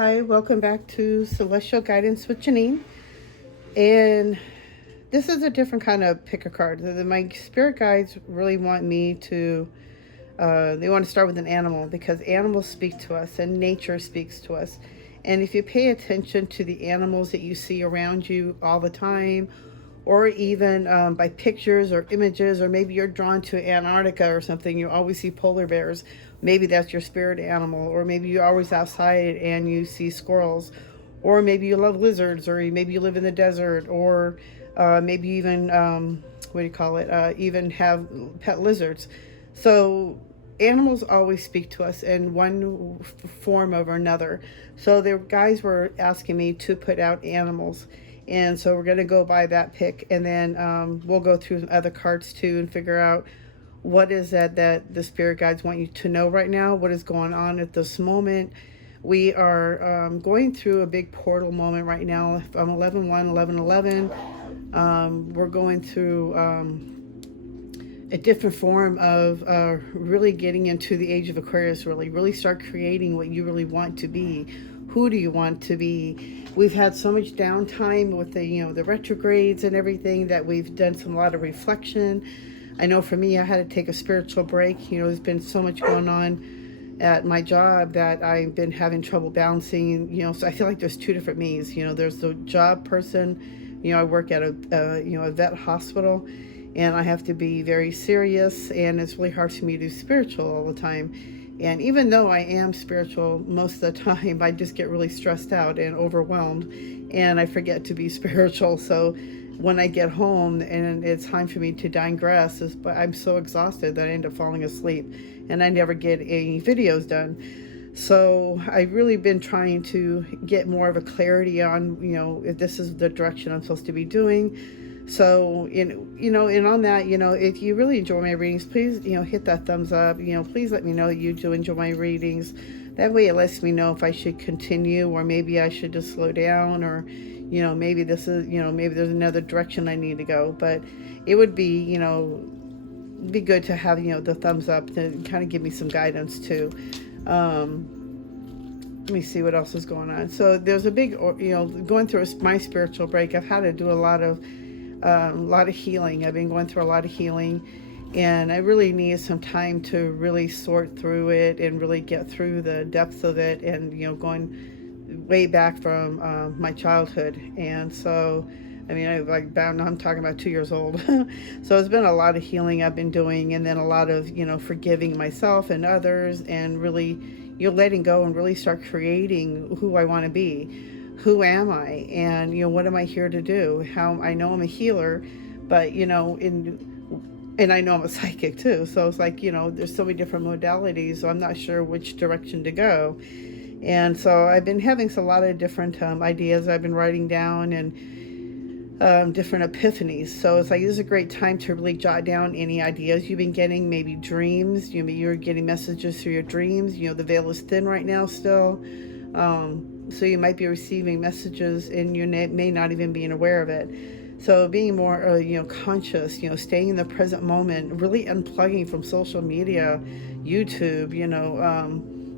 Hi, welcome back to Celestial Guidance with Janine. And this is a different kind of pick a card. My spirit guides really want me to, they want to start with an animal because animals speak to us and nature speaks to us. And if you pay attention to the animals that you see around you all the time, or even by pictures or images, or maybe you're drawn to Antarctica or something, you always see polar bears. Maybe that's your spirit animal, or maybe you're always outside and you see squirrels, or maybe you love lizards, or maybe you live in the desert, or maybe even, what do you call it, even have pet lizards. So animals always speak to us in one form or another. So the guys were asking me to put out animals, and so we're going to go by that pick, and then we'll go through other cards too and figure out what is that the spirit guides want you to know right now, what is going on at this moment. We are going through a big portal moment right now. I'm 11-1, 11-11. We're going through a different form of really getting into the age of Aquarius, really start creating what you really want to be. Who do you want to be? We've had so much downtime with the retrogrades and everything that we've done a lot of reflection. I know for me, I had to take a spiritual break. There's been so much going on at my job that I've been having trouble balancing. So I feel like there's two different me's. There's the job person. I work at a vet hospital, and I have to be very serious, and it's really hard for me to do spiritual all the time. And even though I am spiritual most of the time, I just get really stressed out and overwhelmed, and I forget to be spiritual. So when I get home and it's time for me to digress, I'm so exhausted that I end up falling asleep, and I never get any videos done. So I've really been trying to get more of a clarity on, if this is the direction I'm supposed to be doing. So, and on that, if you really enjoy my readings, please, hit that thumbs up. Please let me know that you do enjoy my readings. That way it lets me know if I should continue, or maybe I should just slow down, or, maybe this is, maybe there's another direction I need to go. But it would be good to have, the thumbs up to kind of give me some guidance too. Let me see what else is going on. So there's a big, going through my spiritual break, I've had to do a lot of healing. I've been going through a lot of healing, and I really need some time to really sort through it and really get through the depths of it, and going way back from my childhood. And so I'm talking about 2 years old. So it's been a lot of healing I've been doing, and then a lot of forgiving myself and others, and really letting go and really start creating who I want to be. Who am I? And, what am I here to do? I know I'm a healer, but, and I know I'm a psychic too. So it's like, there's so many different modalities, so I'm not sure which direction to go. And so I've been having a lot of different ideas I've been writing down, and different epiphanies. So it's like, this is a great time to really jot down any ideas you've been getting, maybe dreams. You're getting messages through your dreams. The veil is thin right now still. So you might be receiving messages, and you may not even be aware of it. So being more, conscious, staying in the present moment, really unplugging from social media, YouTube,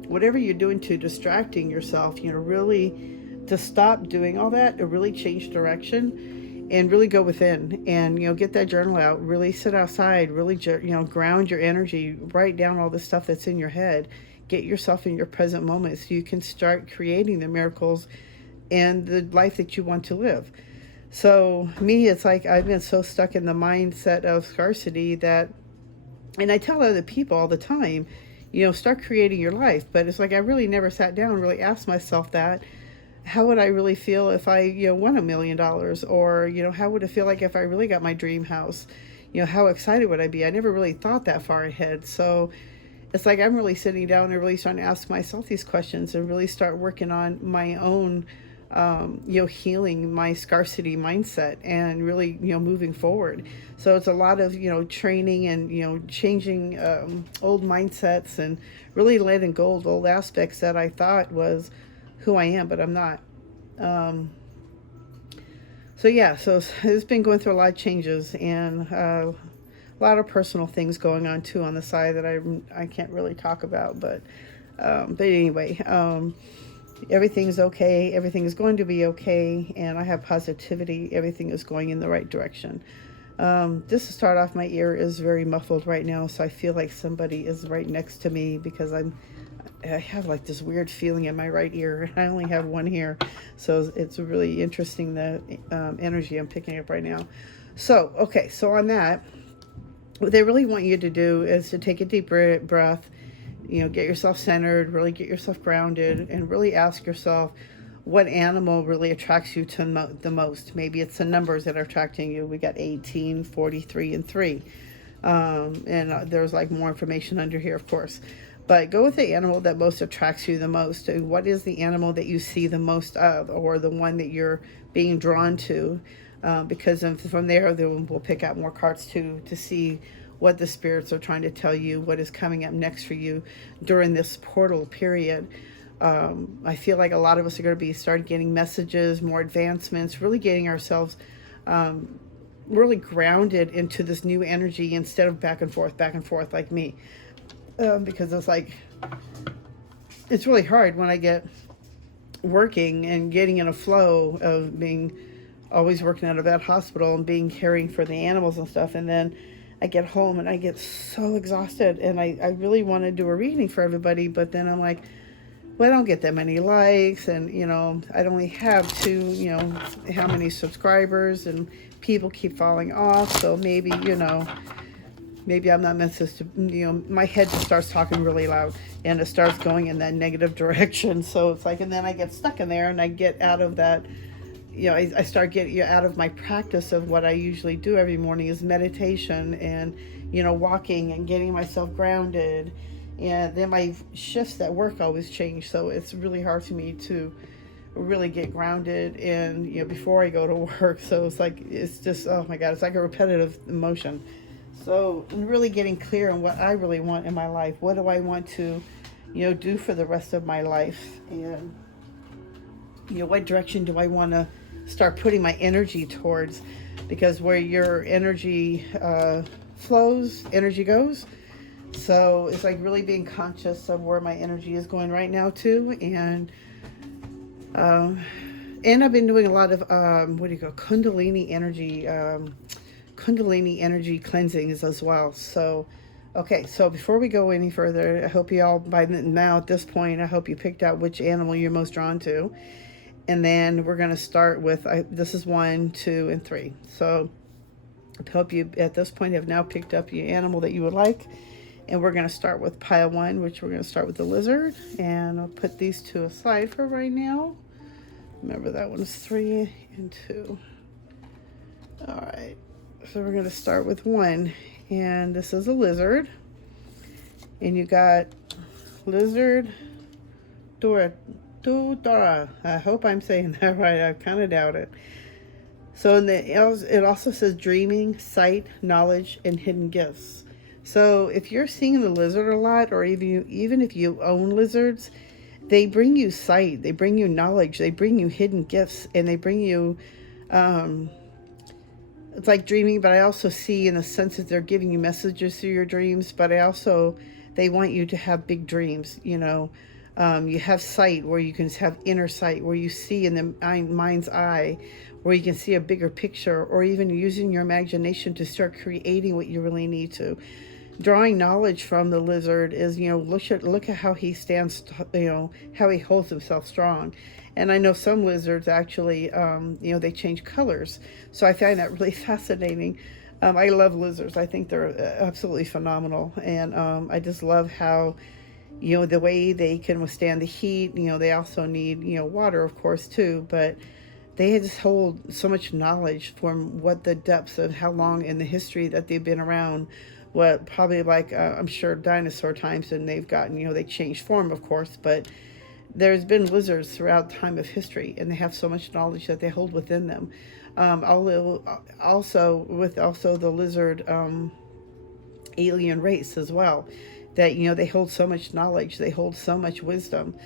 whatever you're doing to distracting yourself, really to stop doing all that, to really change direction and really go within, and, get that journal out, really sit outside, really, ground your energy, write down all the stuff that's in your head. Get yourself in your present moment so you can start creating the miracles and the life that you want to live. So me, it's like I've been so stuck in the mindset of scarcity that, and I tell other people all the time, start creating your life. But it's like I really never sat down and really asked myself that. How would I really feel if I, won $1 million? Or, how would it feel like if I really got my dream house? How excited would I be? I never really thought that far ahead. So it's like I'm really sitting down and really starting to ask myself these questions, and really start working on my own, healing my scarcity mindset, and really, moving forward. So it's a lot of, training and, changing old mindsets, and really letting go of old aspects that I thought was who I am, but I'm not. So it's been going through a lot of changes, and a lot of personal things going on too on the side that I can't really talk about, but anyway, everything's okay, everything is going to be okay, and I have positivity, everything is going in the right direction. Just to start off, my ear is very muffled right now, so I feel like somebody is right next to me because I have like this weird feeling in my right ear. I only have one here, so it's really interesting, the energy I'm picking up right now. So, okay, so on that, what they really want you to do is to take a deep breath, get yourself centered, really get yourself grounded, and really ask yourself what animal really attracts you to the most. Maybe it's the numbers that are attracting you. We got 18, 43, and 3. And there's like more information under here, of course. But go with the animal that most attracts you the most. What is the animal that you see the most of, or the one that you're being drawn to? Because from there, we'll pick out more cards too to see what the spirits are trying to tell you, what is coming up next for you during this portal period. I feel like a lot of us are going to start getting messages, more advancements, really getting ourselves really grounded into this new energy instead of back and forth like me. Because it's really hard when I get working and getting in a flow of being always working at a vet hospital and being caring for the animals and stuff, and then I get home and I get so exhausted, and I really want to do a reading for everybody, but then I'm like, well, I don't get that many likes, and I only have how many subscribers, and people keep falling off, so maybe maybe I'm not meant to, my head just starts talking really loud, and it starts going in that negative direction. So it's like, and then I get stuck in there, and I get out of that, I start getting out of my practice of what I usually do every morning is meditation and, walking and getting myself grounded. And then my shifts at work always change. So it's really hard for me to really get grounded and, before I go to work. So it's just, oh my God, it's like a repetitive emotion. So I'm really getting clear on what I really want in my life. What do I want to, do for the rest of my life? And, what direction do I want to start putting my energy towards? Because where your energy flows, energy goes. So it's like really being conscious of where my energy is going right now too. And I've been doing a lot of, Kundalini energy cleansings as well. So, okay, so before we go any further, I hope you all, by now at this point, I hope you picked out which animal you're most drawn to. And then we're going to start with, this is 1, 2, and 3. So I hope you, at this point, have now picked up your animal that you would like. And we're going to start with pile 1, which we're going to start with the lizard. And I'll put these 2 aside for right now. Remember, that one's 3 and 2. All right. So we're going to start with 1. And this is a lizard. And you got lizard Dora. I hope I'm saying that right. I kind of doubt it. So it also says dreaming, sight, knowledge, and hidden gifts. So if you're seeing the lizard a lot, or even if you own lizards, they bring you sight, they bring you knowledge, they bring you hidden gifts, and they bring you, it's like dreaming, but I also see in the sense that they're giving you messages through your dreams, but they want you to have big dreams, you have sight where you can have inner sight, where you see in the mind's eye, where you can see a bigger picture, or even using your imagination to start creating what you really need to. Drawing knowledge from the lizard is, look at how he stands, how he holds himself strong. And I know some lizards actually, they change colors. So I find that really fascinating. I love lizards. I think they're absolutely phenomenal. And I just love how, the way they can withstand the heat. They also need, water, of course, too. But they just hold so much knowledge from what the depths of how long in the history that they've been around. What probably I'm sure dinosaur times, and they've gotten, they changed form, of course, but there's been lizards throughout time of history, and they have so much knowledge that they hold within them. Also the lizard alien race as well, that they hold so much knowledge, they hold so much wisdom,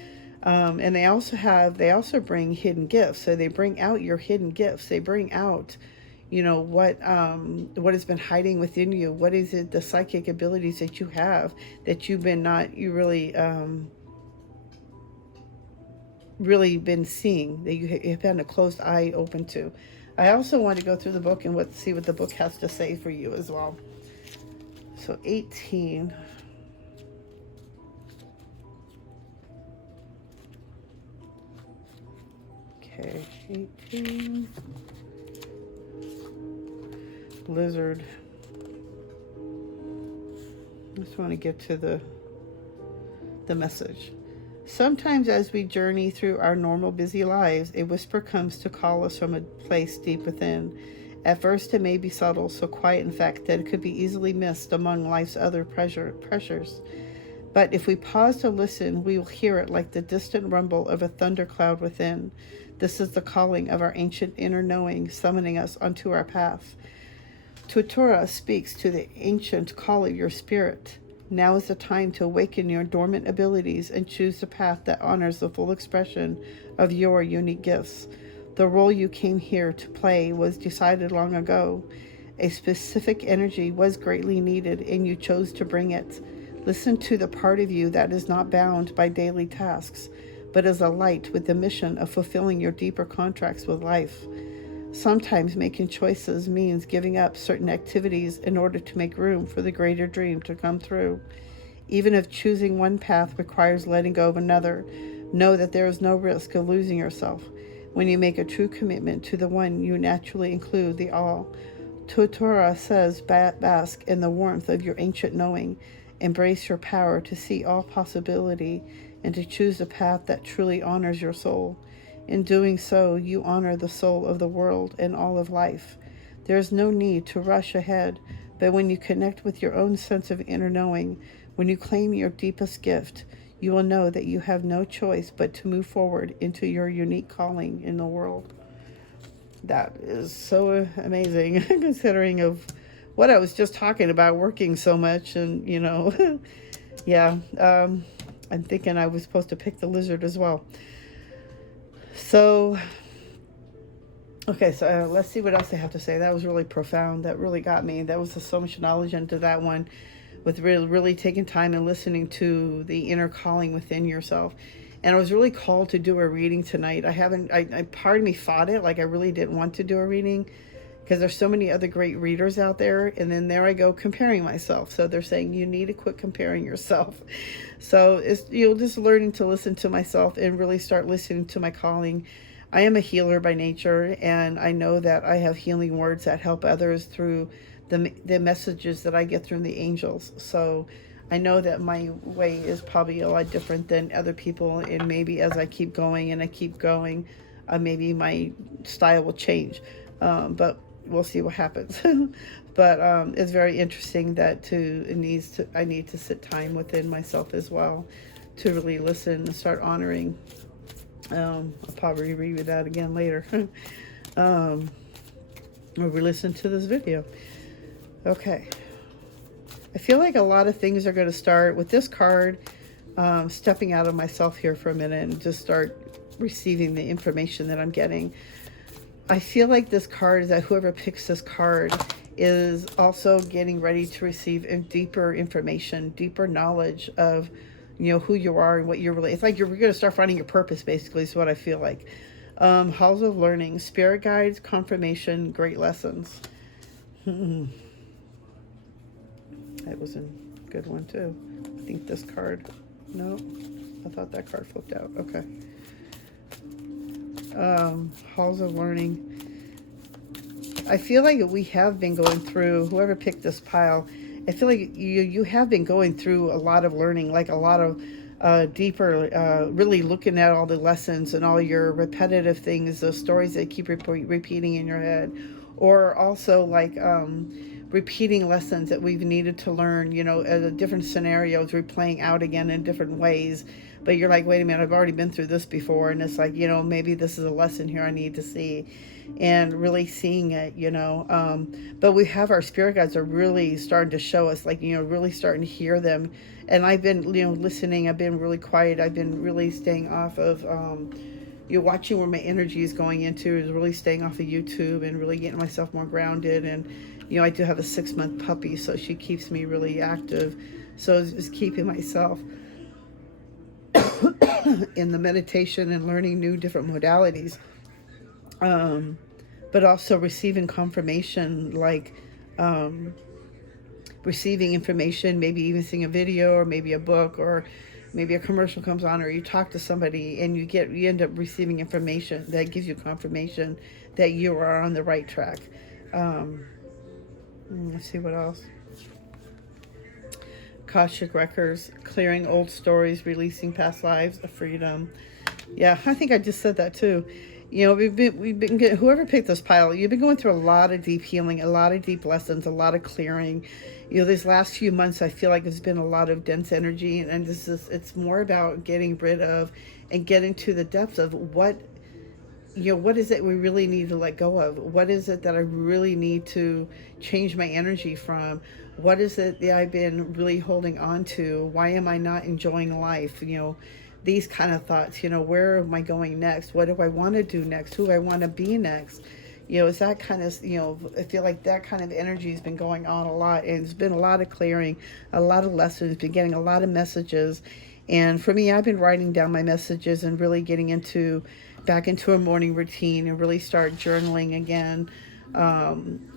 and they also bring hidden gifts. So they bring out your hidden gifts. They bring out what has been hiding within you. What is it, the psychic abilities that you have that you've been really been seeing, that you have had a closed eye open to. I also want to go through the book and see what the book has to say for you as well. So 18. Okay, 18. Lizard. I just want to get to the message. Sometimes as we journey through our normal busy lives, a whisper comes to call us from a place deep within. At first it may be subtle, so quiet in fact that it could be easily missed among life's other pressures. But if we pause to listen, we will hear it like the distant rumble of a thundercloud within. This is the calling of our ancient inner knowing, summoning us onto our path. Tutura speaks to the ancient call of your spirit. Now is the time to awaken your dormant abilities and choose the path that honors the full expression of your unique gifts. The role you came here to play was decided long ago. A specific energy was greatly needed, and you chose to bring it. Listen to the part of you that is not bound by daily tasks, but is alight with the mission of fulfilling your deeper contracts with life. Sometimes making choices means giving up certain activities in order to make room for the greater dream to come through. Even if choosing one path requires letting go of another, know that there is no risk of losing yourself. When you make a true commitment to the one, you naturally include the all. Tutura says, bask in the warmth of your ancient knowing. Embrace your power to see all possibility and to choose a path that truly honors your soul. In doing so, you honor the soul of the world and all of life. There is no need to rush ahead, but when you connect with your own sense of inner knowing, when you claim your deepest gift, you will know that you have no choice but to move forward into your unique calling in the world. That is so amazing, considering of what I was just talking about, working so much, and yeah, I'm thinking I was supposed to pick the lizard as well. So, okay, so let's see what else I have to say. That was really profound. That really got me. That was so much knowledge into that one, with really taking time and listening to the inner calling within yourself. And I was really called to do a reading tonight. Part of me fought it, like I really didn't want to do a reading, because there's so many other great readers out there, and then there I go comparing myself. So they're saying you need to quit comparing yourself. So it's just learning to listen to myself and really start listening to my calling. I am a healer by nature, and I know that I have healing words that help others through the messages that I get from the angels. So I know that my way is probably a lot different than other people, and maybe as I keep going and I keep going, maybe my style will change. But we'll see what happens. But it's very interesting that I need to sit time within myself as well to really listen and start honoring. I'll probably read that again later. Or re-listen to this video. Okay. I feel like a lot of things are going to start with this card, stepping out of myself here for a minute and just start receiving the information that I'm getting. I feel like this card is that whoever picks this card is also getting ready to receive deeper information, deeper knowledge of, who you are and what you're really, it's like you're going to start finding your purpose, basically, is what I feel like. Halls of learning, spirit guides, confirmation, great lessons. That was a good one too. I think this card, no, I thought that card flipped out. Okay. Halls of learning. I feel like we have been going through, whoever picked this pile, I feel like you have been going through a lot of learning, like a lot of deeper, really looking at all the lessons and all your repetitive things, those stories that keep repeating in your head, or also like repeating lessons that we've needed to learn, different scenarios replaying out again in different ways. But you're like, wait a minute, I've already been through this before. And it's like, maybe this is a lesson here I need to see, and really seeing it, but we have our spirit guides are really starting to show us, like, really starting to hear them. And I've been, listening. I've been really quiet. I've been really staying off of, watching where my energy is going into, is really staying off of YouTube and really getting myself more grounded. And, I do have a 6-month puppy, so she keeps me really active. So it's keeping myself in the meditation and learning new different modalities, but also receiving confirmation, like receiving information, maybe even seeing a video or maybe a book or maybe a commercial comes on, or you talk to somebody and you end up receiving information that gives you confirmation that you are on the right track. Let's see what else. Akashic records, clearing old stories, releasing past lives of freedom. Yeah, I think I just said that too. You know, we've been whoever picked this pile, you've been going through a lot of deep healing, a lot of deep lessons, a lot of clearing. You know, these last few months, I feel like there's been a lot of dense energy, and it's more about getting rid of and getting to the depths of what, you know, what is it we really need to let go of? What is it that I really need to change my energy from? What is it that I've been really holding on to? Why am I not enjoying life? You know, these kind of thoughts, you know, where am I going next? What do I want to do next? Who I want to be next? You know, it's that kind of, you know, I feel like that kind of energy has been going on a lot, and it's been a lot of clearing, a lot of lessons, been getting a lot of messages. And for me, I've been writing down my messages and really getting back into a morning routine and really start journaling again.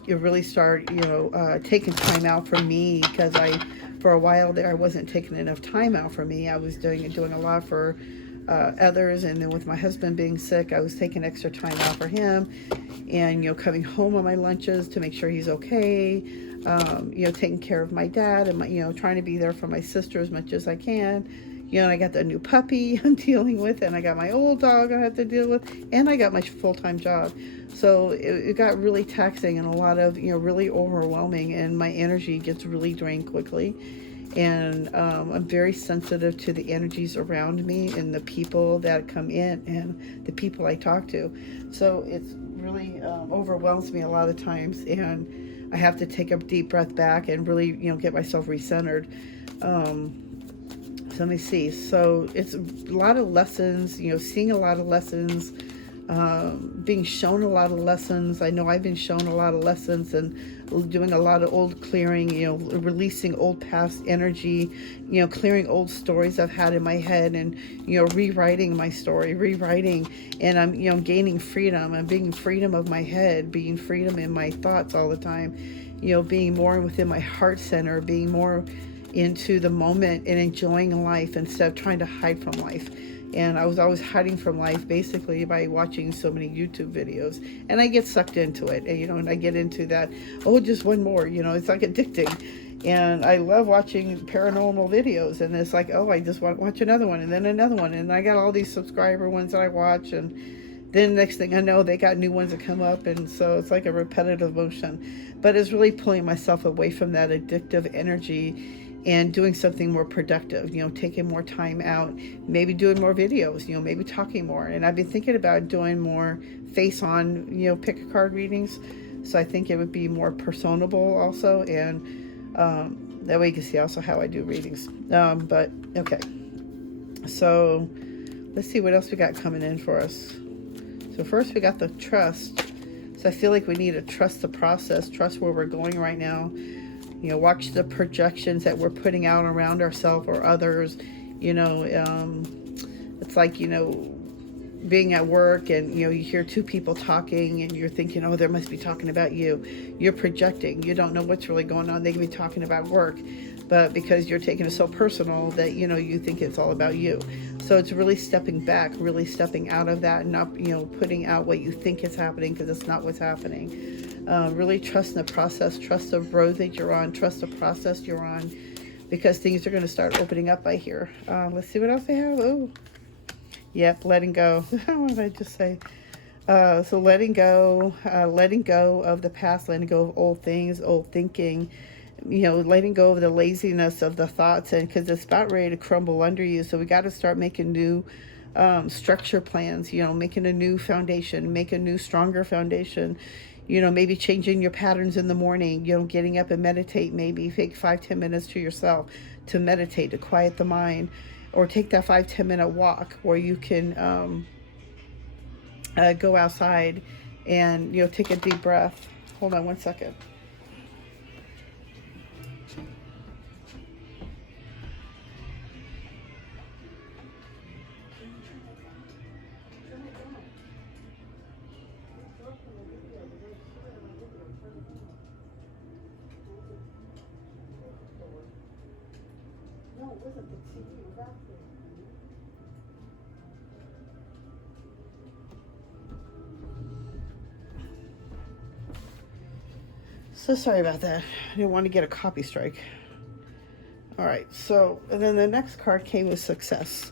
You really start, you know, taking time out for me, because for a while there, I wasn't taking enough time out for me. I was doing a lot for others, and then with my husband being sick, I was taking extra time out for him, and, you know, coming home on my lunches to make sure he's okay. You know, taking care of my dad and you know, trying to be there for my sister as much as I can. You know, I got the new puppy I'm dealing with, and I got my old dog I have to deal with, and I got my full-time job. So it got really taxing and a lot of, you know, really overwhelming, and my energy gets really drained quickly. And I'm very sensitive to the energies around me and the people that come in and the people I talk to. So it's really overwhelms me a lot of times, and I have to take a deep breath back and really, you know, get myself recentered. So let me see. So it's a lot of lessons, you know, seeing a lot of lessons, being shown a lot of lessons. I know I've been shown a lot of lessons and doing a lot of old clearing, you know, releasing old past energy, you know, clearing old stories I've had in my head, and, you know, rewriting my story, and I'm, you know, gaining freedom. I'm being freedom of my head, being freedom in my thoughts all the time, you know, being more within my heart center, being more into the moment and enjoying life instead of trying to hide from life. And I was always hiding from life basically by watching so many YouTube videos, and I get sucked into it, and, you know, and I get into that, oh, just one more, you know, it's like addicting. And I love watching paranormal videos, and it's like, oh, I just want to watch another one, and then another one, and I got all these subscriber ones that I watch, and then next thing I know, they got new ones that come up, and so it's like a repetitive motion. But it's really pulling myself away from that addictive energy and doing something more productive, you know, taking more time out, maybe doing more videos, you know, maybe talking more. And I've been thinking about doing more face-on, you know, pick a card readings. So I think it would be more personable also, and that way you can see also how I do readings. But okay, so let's see what else we got coming in for us. So first we got the trust. So I feel like we need to trust the process, trust where we're going right now. You know, watch the projections that we're putting out around ourselves or others. You know, it's like, you know, being at work and, you know, you hear two people talking and you're thinking, oh, they must be talking about you. You're projecting. You don't know what's really going on. They can be talking about work, but because you're taking it so personal that, you know, you think it's all about you. So it's really stepping back, really stepping out of that, and not, you know, putting out what you think is happening, because it's not what's happening. Really trust the process, trust the road that you're on, trust the process you're on, because things are going to start opening up, I hear. Let's see what else I have. Oh, yep, letting go. What did I just say? So letting go of the past, letting go of old things, old thinking, you know, letting go of the laziness of the thoughts, and because it's about ready to crumble under you. So we got to start making new structure plans, you know, making a new foundation, make a new, stronger foundation. You know, maybe changing your patterns in the morning, you know, getting up and meditate, maybe take 5-10 minutes to yourself to meditate, to quiet the mind, or take that 5-10 minute walk where you can go outside and, you know, take a deep breath. Hold on one second. So sorry about that. I didn't want to get a copy strike. All right, so and then the next card came with success.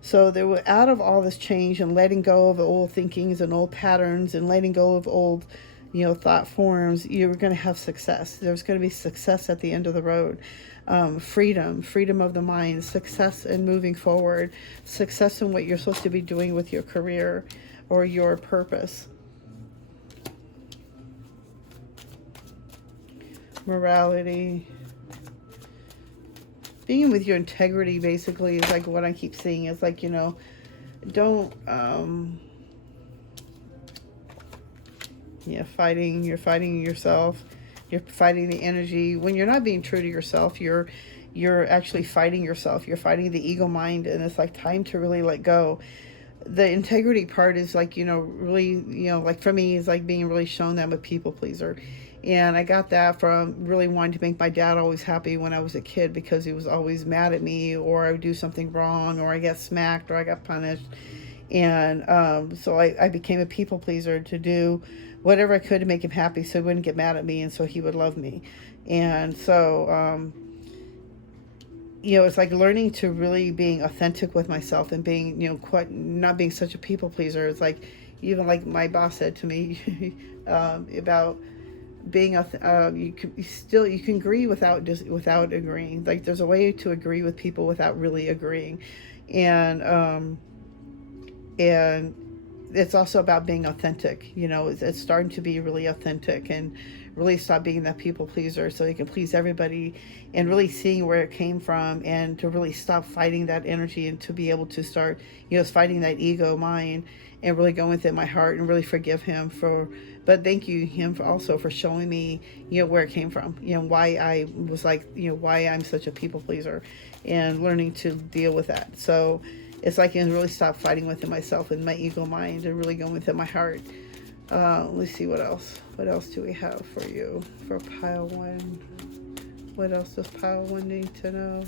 So they were out of all this change and letting go of old thinkings and old patterns and letting go of old, thought forms. You're going to have success. There's going to be success at the end of the road. Freedom of the mind, success in moving forward, success in what you're supposed to be doing with your career or your purpose. Morality. Being with your integrity basically is like what I keep seeing. It's like, don't, you're fighting yourself. You're fighting the energy. When you're not being true to yourself, you're actually fighting yourself. You're fighting the ego mind, and it's like time to really let go. The integrity part is like, really, like for me, is like being really shown that I'm a people pleaser. And I got that from really wanting to make my dad always happy when I was a kid, because he was always mad at me, or I would do something wrong, or I got smacked, or I got punished. And so I became a people pleaser to do whatever I could to make him happy so he wouldn't get mad at me, and so he would love me. And so, it's like learning to really being authentic with myself and being, not being such a people pleaser. It's like, even like my boss said to me about being you can agree without agreeing. Like there's a way to agree with people without really agreeing, and it's also about being authentic. It's starting to be really authentic and really stop being that people pleaser so you can please everybody, and really seeing where it came from, and to really stop fighting that energy, and to be able to start fighting that ego mind, and really go within my heart and really forgive him but thank you him for showing me where it came from, why I was like, why I'm such a people pleaser, and learning to deal with that. So it's like I can really stop fighting within myself and my ego mind, and really go within my heart. Let's see what else do we have for you for pile 1. What else does pile 1 need to know?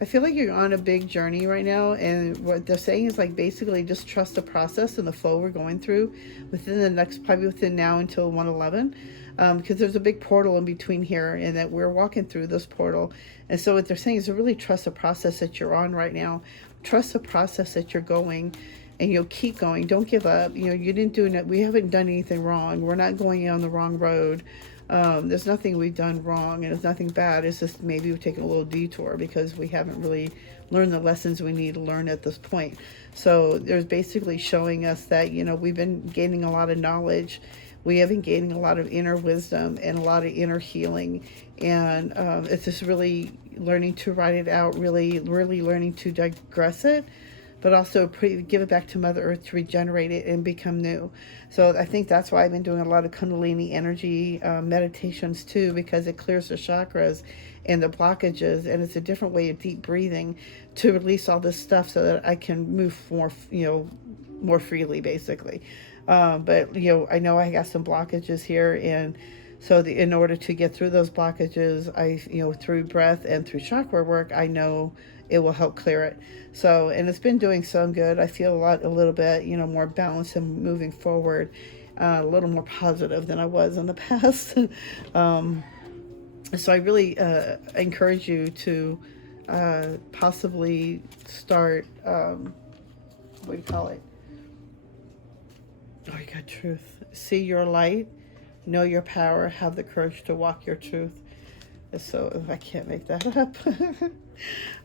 I feel like you're on a big journey right now, and what they're saying is like basically just trust the process and the flow we're going through probably within now until 111, because there's a big portal in between here, and that we're walking through this portal. And so what they're saying is to really trust the process that you're on right now. Trust the process that you're going, and you'll keep going. Don't give up. You didn't do it. We haven't done anything wrong. We're not going on the wrong road. There's nothing we've done wrong, and it's nothing bad. It's just maybe we've taken a little detour because we haven't really learned the lessons we need to learn at this point. So there's basically showing us that, we've been gaining a lot of knowledge. We have been gaining a lot of inner wisdom and a lot of inner healing. And it's just really learning to write it out, really learning to digress it, but also give it back to Mother Earth to regenerate it and become new. So I think that's why I've been doing a lot of Kundalini energy meditations too, because it clears the chakras and the blockages, and it's a different way of deep breathing to release all this stuff so that I can move more freely, basically. But I know I got some blockages here, and so in order to get through those blockages, through breath and through chakra work, I know it will help clear it. So, and it's been doing some good. I feel a little bit, more balanced and moving forward, a little more positive than I was in the past. So I really encourage you to possibly start, what do you call it? Oh, you got truth. See your light, know your power, have the courage to walk your truth. So I can't make that up.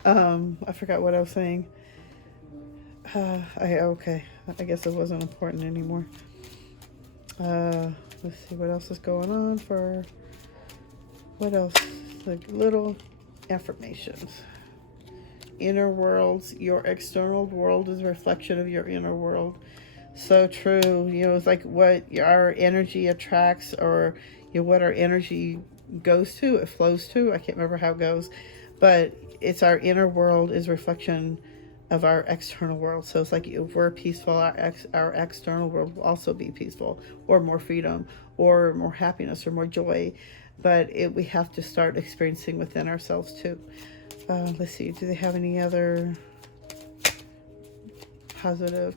I forgot what I was saying. Okay. I guess it wasn't important anymore. Let's see what else is going on for... What else? Like little affirmations. Inner worlds. Your external world is a reflection of your inner world. So true. It's like what our energy attracts, or what our energy goes to, it flows to. I can't remember how it goes, but it's our inner world is a reflection of our external world. So it's like if we're peaceful, our external world will also be peaceful, or more freedom, or more happiness, or more joy. But we have to start experiencing within ourselves too. Let's see, do they have any other positive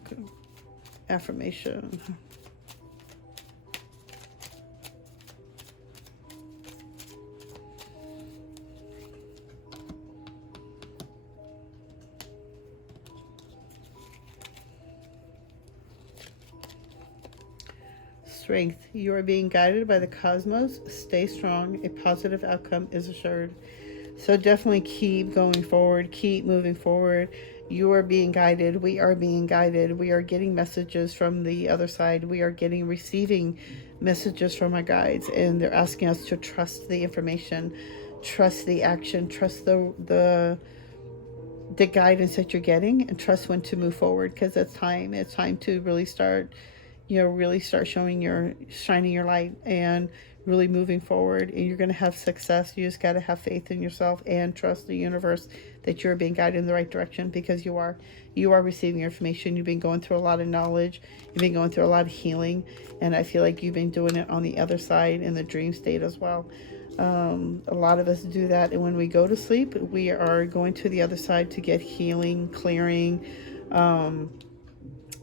affirmation? Strength. You are being guided by the cosmos. Stay strong. A positive outcome is assured. So definitely keep going forward. Keep moving forward. You are being guided. We are being guided. We are getting messages from the other side. We are receiving messages from our guides, and they're asking us to trust the information, trust the action, trust the guidance that you're getting, and trust when to move forward, because it's time to really start shining your light and really moving forward, and you're going to have success. You just got to have faith in yourself and trust the universe that you're being guided in the right direction, because you are receiving information. You've been going through a lot of knowledge, you've been going through a lot of healing, and I feel like you've been doing it on the other side in the dream state as well. A lot of us do that, and when we go to sleep, we are going to the other side to get healing, clearing, and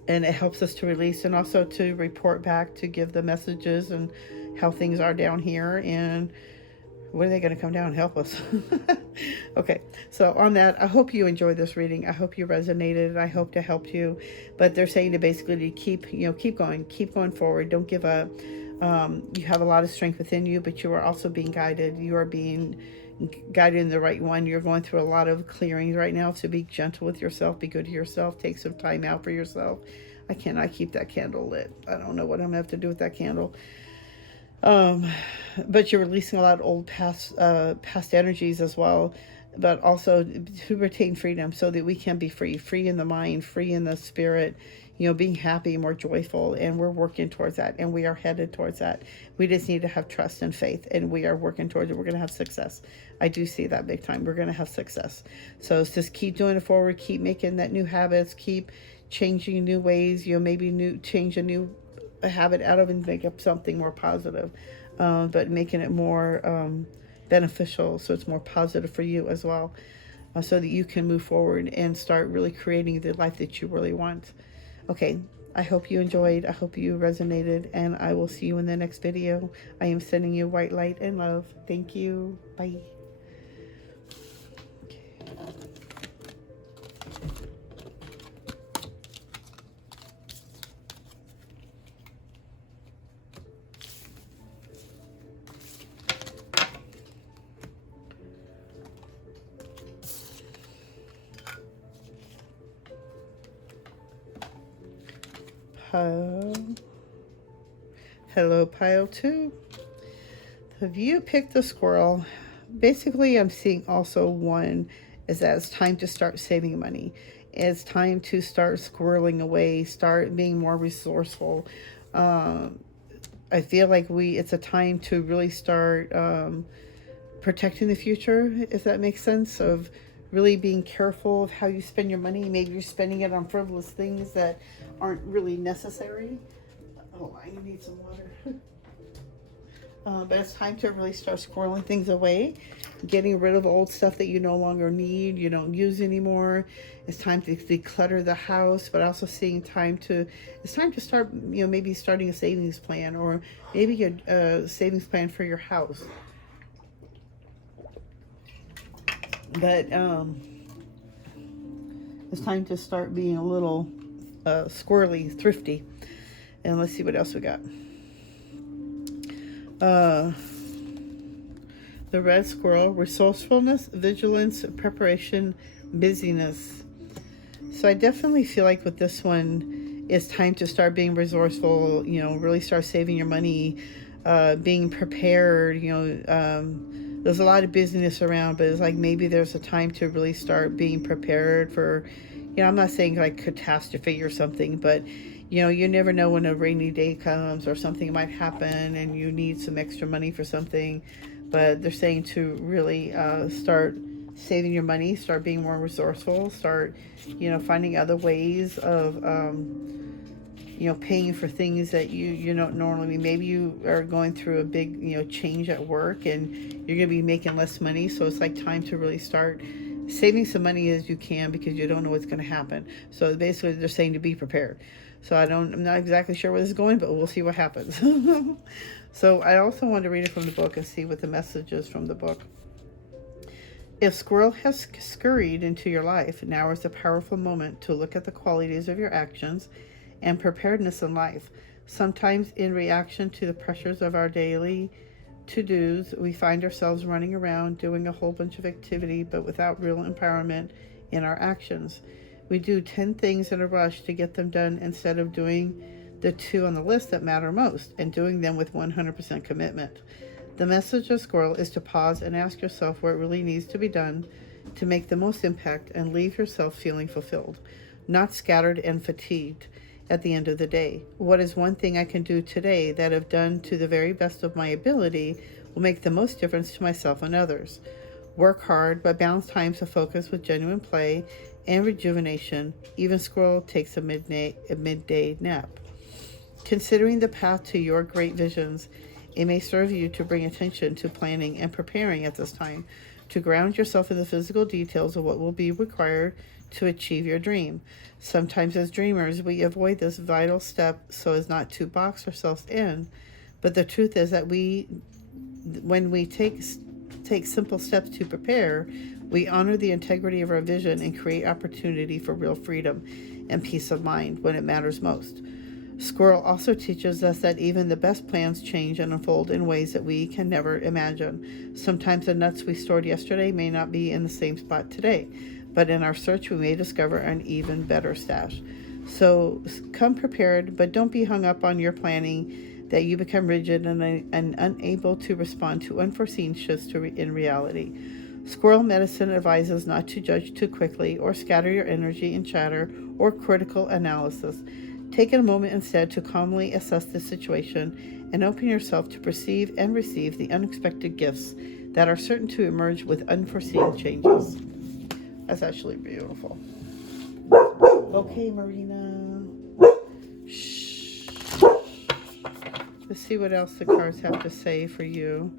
it helps us to release, and also to report back, to give the messages and how things are down here, and when are they going to come down and help us? Okay, so on that, I hope you enjoyed this reading. I hope you resonated, and I hope to help you. But they're saying to basically keep going forward. Don't give up. You have a lot of strength within you, but you are also being guided. You are being guided in the right one. You're going through a lot of clearings right now, so be gentle with yourself, be good to yourself, take some time out for yourself. I cannot keep that candle lit. I don't know what I'm gonna have to do with that candle. But you're releasing a lot of old past energies as well, but also to retain freedom, so that we can be free in the mind, free in the spirit, being happy, more joyful, and we're working towards that, and we are headed towards that. We just need to have trust and faith, and we are working towards it. We're going to have success. I do see that big time. We're going to have success. So it's just keep doing it forward, keep making that new habits, keep changing new ways, maybe change a new habit out of and make up something more positive, but making it more beneficial, so it's more positive for you as well, so that you can move forward and start really creating the life that you really want. Okay, I hope you enjoyed, I hope you resonated, and I will see you in the next video. I am sending you white light and love. Thank you. Bye. Hello, pile 2. Have you picked the squirrel? Basically, I'm seeing also one is that it's time to start saving money. It's time to start squirreling away, start being more resourceful. I feel like it's a time to really start protecting the future, if that makes sense, of really being careful of how you spend your money. Maybe you're spending it on frivolous things that aren't really necessary. Oh, I need some water. But it's time to really start squirreling things away, getting rid of old stuff that you no longer need, you don't use anymore. It's time to declutter the house, but also seeing it's time to start, maybe starting a savings plan, or maybe a savings plan for your house. But it's time to start being a little squirrely, thrifty. And let's see what else we got. The red squirrel: resourcefulness, vigilance, preparation, busyness. So I definitely feel like with this one, it's time to start being resourceful, really start saving your money, being prepared. There's a lot of busyness around, but it's like maybe there's a time to really start being prepared for, I'm not saying like catastrophe or something, but you never know when a rainy day comes or something might happen and you need some extra money for something. But they're saying to really start saving your money, start being more resourceful, start, finding other ways of, paying for things that you don't normally. Maybe you are going through a big, change at work, and you're going to be making less money. So it's like time to really start Saving some money as you can because you don't know what's going to happen. So basically they're saying to be prepared. So I'm not exactly sure where this is going, but we'll see what happens. So I also want to read it from the book and see what the message is from the book. If Squirrel has scurried into your life, now is a powerful moment to look at the qualities of your actions and preparedness in life. Sometimes in reaction to the pressures of our daily to-dos, we find ourselves running around doing a whole bunch of activity, but without real empowerment in our actions. We do 10 things in a rush to get them done instead of doing the 2 on the list that matter most and doing them with 100% commitment. The message of Squirrel is to pause and ask yourself what really needs to be done to make the most impact and leave yourself feeling fulfilled, not scattered and fatigued at the end of the day. What is one thing I can do today that, if done to the very best of my ability, will make the most difference to myself and others? Work hard, but balance times of focus with genuine play and rejuvenation. Even Squirrel takes a midday nap. Considering the path to your great visions, it may serve you to bring attention to planning and preparing at this time, to ground yourself in the physical details of what will be required to achieve your dream. Sometimes as dreamers, we avoid this vital step so as not to box ourselves in, but the truth is that when we take simple steps to prepare, we honor the integrity of our vision and create opportunity for real freedom and peace of mind when it matters most. Squirrel also teaches us that even the best plans change and unfold in ways that we can never imagine. Sometimes the nuts we stored yesterday may not be in the same spot today, but in our search we may discover an even better stash. So come prepared, but don't be hung up on your planning that you become rigid and unable to respond to unforeseen shifts in reality. Squirrel medicine advises not to judge too quickly or scatter your energy in chatter or critical analysis. Take a moment instead to calmly assess the situation and open yourself to perceive and receive the unexpected gifts that are certain to emerge with unforeseen changes. That's actually beautiful. Okay, Marina. Shh. Let's see what else the cards have to say for you.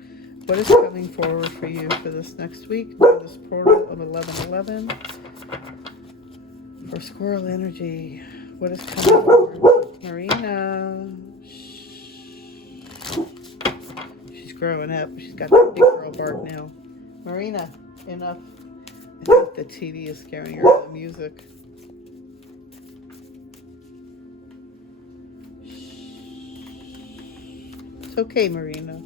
What is coming forward for you for this next week? For this portal of 1111. For Squirrel energy. What is coming forward? Marina. Shh. She's growing up. She's got that big girl bark now. Marina, enough. I think the TV is scaring her, the music. It's okay, Marina.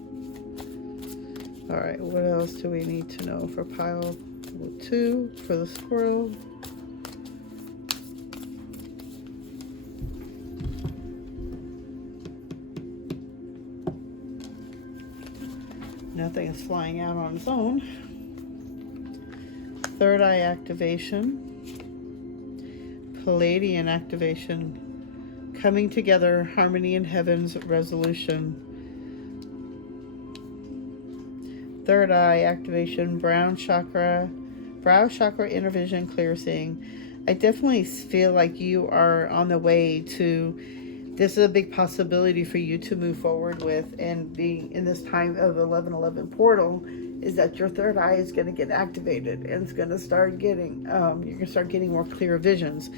Alright, what else do we need to know for pile 2 for the squirrel? Nothing is flying out on its own. Third eye activation. Palladian activation. Coming together, harmony in heaven's resolution. Third eye activation, brow chakra, inner vision, clear seeing. I definitely feel like you are on the way to, this is a big possibility for you to move forward with, and being in this time of 1111 portal is that your third eye is going to get activated and it's going to start getting, you're going to start getting more clear visions.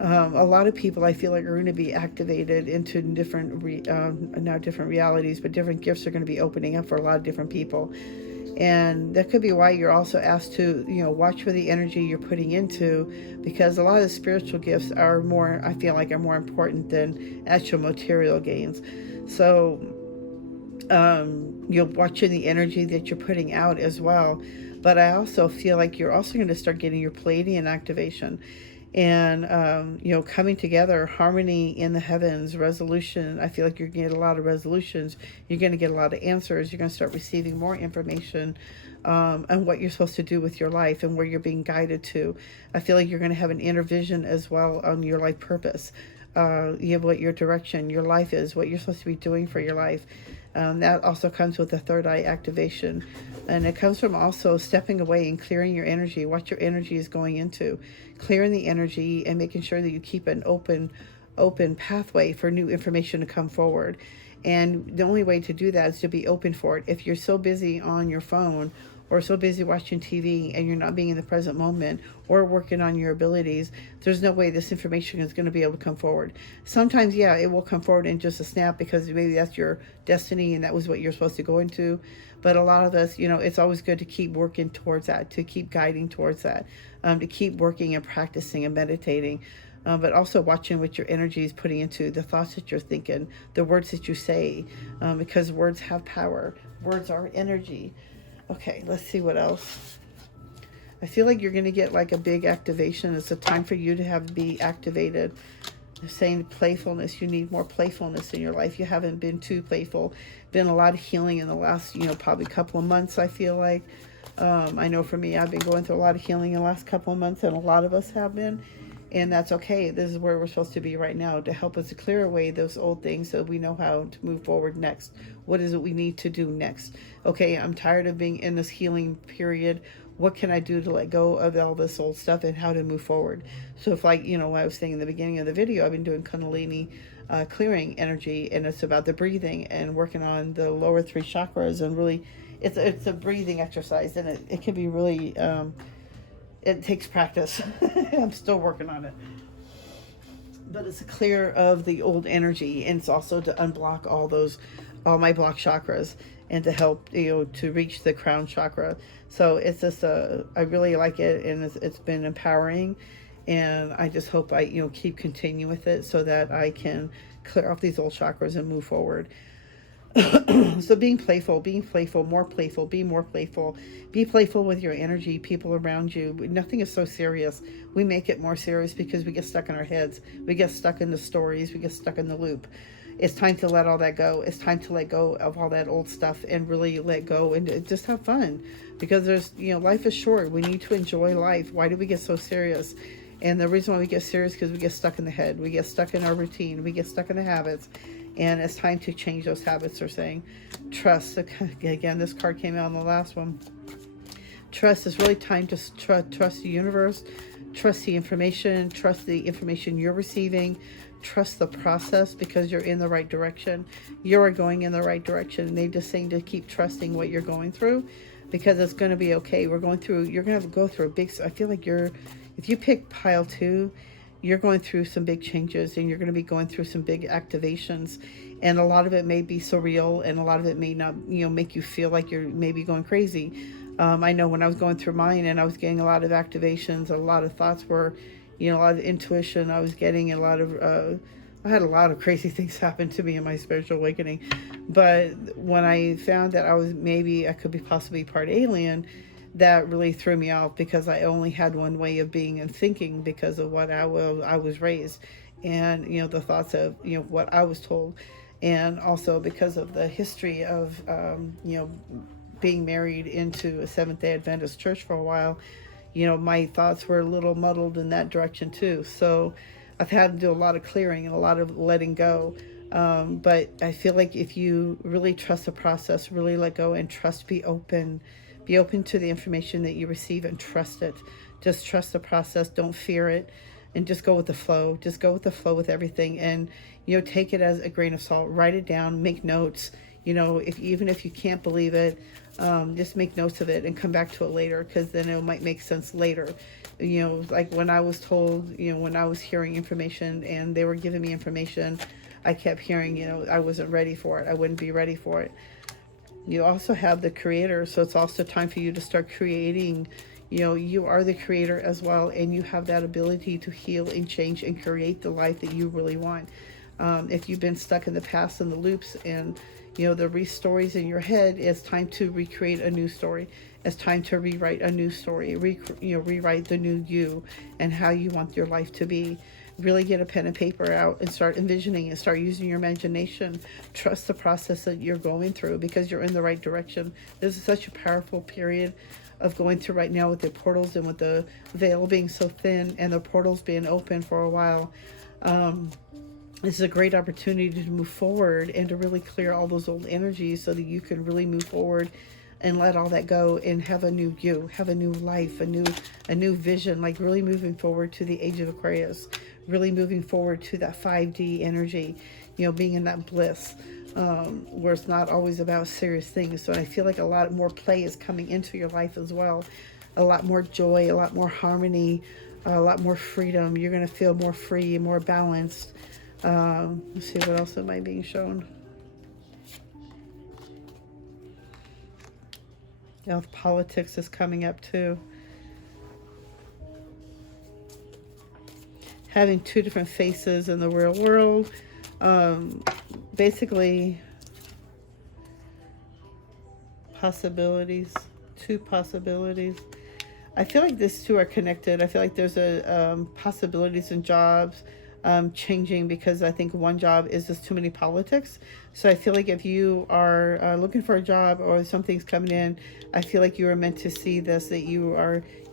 A lot of people I feel like are going to be activated into different realities, but different gifts are going to be opening up for a lot of different people. And that could be why you're also asked to, watch for the energy you're putting into, because a lot of the spiritual gifts are more, I feel like, are more important than actual material gains. So you're watching the energy that you're putting out as well. But I also feel like you're also going to start getting your Palladian activation. And, coming together, harmony in the heavens, resolution. I feel like you're going to get a lot of resolutions. You're going to get a lot of answers. You're going to start receiving more information on what you're supposed to do with your life and where you're being guided to. I feel like you're going to have an inner vision as well on your life purpose. You have what your direction, your life is, what you're supposed to be doing for your life. That also comes with the third eye activation. And it comes from also stepping away and clearing your energy, what your energy is going into, clearing the energy and making sure that you keep an open pathway for new information to come forward. And the only way to do that is to be open for it. If you're so busy on your phone or so busy watching TV and you're not being in the present moment or working on your abilities, there's no way this information is going to be able to come forward. Sometimes, yeah, it will come forward in just a snap because maybe that's your destiny and that was what you're supposed to go into. But a lot of us, it's always good to keep working towards that, to keep guiding towards that, to keep working and practicing and meditating. But also watching what your energy is putting into the thoughts that you're thinking, the words that you say, because words have power. Words are energy. Okay, let's see what else. I feel like you're going to get like a big activation. It's a time for you to be activated. They're saying playfulness. You need more playfulness in your life. You haven't been too playful. Been a lot of healing in the last, probably couple of months, I feel like. I know for me, I've been going through a lot of healing in the last couple of months, and a lot of us have been. And that's okay. This is where we're supposed to be right now, to help us to clear away those old things so we know how to move forward next. What is it we need to do next? Okay, I'm tired of being in this healing period. What can I do to let go of all this old stuff and how to move forward? So if what I was saying in the beginning of the video, I've been doing Kundalini clearing energy, and it's about the breathing and working on the lower 3 chakras, and really it's a breathing exercise, and it can be really it takes practice. I'm still working on it. But it's a clear of the old energy, and it's also to unblock all my blocked chakras, and to help, to reach the crown chakra. So it's just, I really like it, and it's been empowering, and I just hope I, keep continuing with it so that I can clear off these old chakras and move forward. So being playful, more playful, be more playful. Be playful with your energy, people around you. Nothing is so serious. We make it more serious because we get stuck in our heads. We get stuck in the stories. We get stuck in the loop. It's time to let all that go. It's time to let go of all that old stuff and really let go and just have fun. Because life is short. We need to enjoy life. Why do we get so serious? And the reason why we get serious is because we get stuck in the head. We get stuck in our routine. We get stuck in the habits. And it's time to change those habits, they're saying. Trust. Again, this card came out on the last one. Trust is really time to trust the universe. Trust the information. Trust the information you're receiving. Trust the process, because you're in the right direction. You're going in the right direction. And they're just saying to keep trusting what you're going through, because it's going to be okay. You're going to have to go through a big, I feel like if you pick pile 2, you're going through some big changes, and you're going to be going through some big activations, and a lot of it may be surreal, and a lot of it may not, make you feel like you're maybe going crazy. I know when I was going through mine, and I was getting a lot of activations, a lot of thoughts were, a lot of intuition. I was getting a lot of, I had a lot of crazy things happen to me in my spiritual awakening. But when I found that I could be possibly part alien, that really threw me off, because I only had one way of being and thinking because of what I was raised, and the thoughts of what I was told, and also because of the history of being married into a Seventh-day Adventist church for a while. My thoughts were a little muddled in that direction too. So I've had to do a lot of clearing and a lot of letting go. But I feel like if you really trust the process, really let go and trust, be open to the information that you receive, and trust it. Just trust the process. Don't fear it, and just go with the flow. Just go with the flow with everything, and take it as a grain of salt. Write it down. Make notes. Even if you can't believe it, just make notes of it and come back to it later, because then it might make sense later. Like when I was told, when I was hearing information and they were giving me information, I kept hearing, I wasn't ready for it. I wouldn't be ready for it. You also have the creator, so it's also time for you to start creating. You are the creator as well, and you have that ability to heal and change and create the life that you really want. If you've been stuck in the past and the loops and the stories in your head, it's time to recreate a new story. It's time to rewrite a new story, rewrite the new you and how you want your life to be. Really get a pen and paper out and start envisioning and start using your imagination. Trust the process that you're going through, because you're in the right direction. This is such a powerful period of going through right now with the portals and with the veil being so thin and the portals being open for a while. This is a great opportunity to move forward and to really clear all those old energies so that you can really move forward and let all that go and have a new you, have a new life, a new vision, like really moving forward to the age of Aquarius, really moving forward to that 5D energy, being in that bliss. where it's not always about serious things. So I feel like a lot more play is coming into your life as well. A lot more joy, a lot more harmony, a lot more freedom. You're going to feel more free, more balanced. Let's see what else am I being shown. Now, politics is coming up too. Having two different faces in the real world. Basically, possibilities. Two possibilities. I feel like these two are connected. I feel like there's a possibilities in jobs changing, because I think one job is just too many politics. So I feel like if you are looking for a job or something's coming in, I feel like you are meant to see this, that you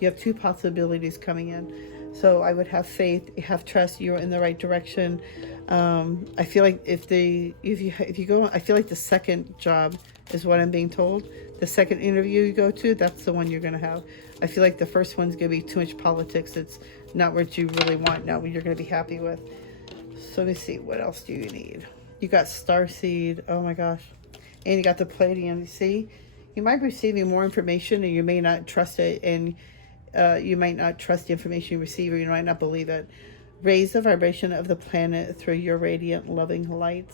have two possibilities coming in. So I would have faith, have trust. You're in the right direction. I feel like if you go, I feel like the second job is what I'm being told. The second interview you go to, that's the one you're going to have. I feel like the first one's going to be too much politics. It's not what you really want, not what you're going to be happy with. So let me see, what else do you need? You got Starseed, oh my gosh. And you got the Palladium, you see? You might be receiving more information and you may not trust it, and you might not trust the information you receive, or you might not believe it. Raise the vibration of the planet through your radiant, loving light.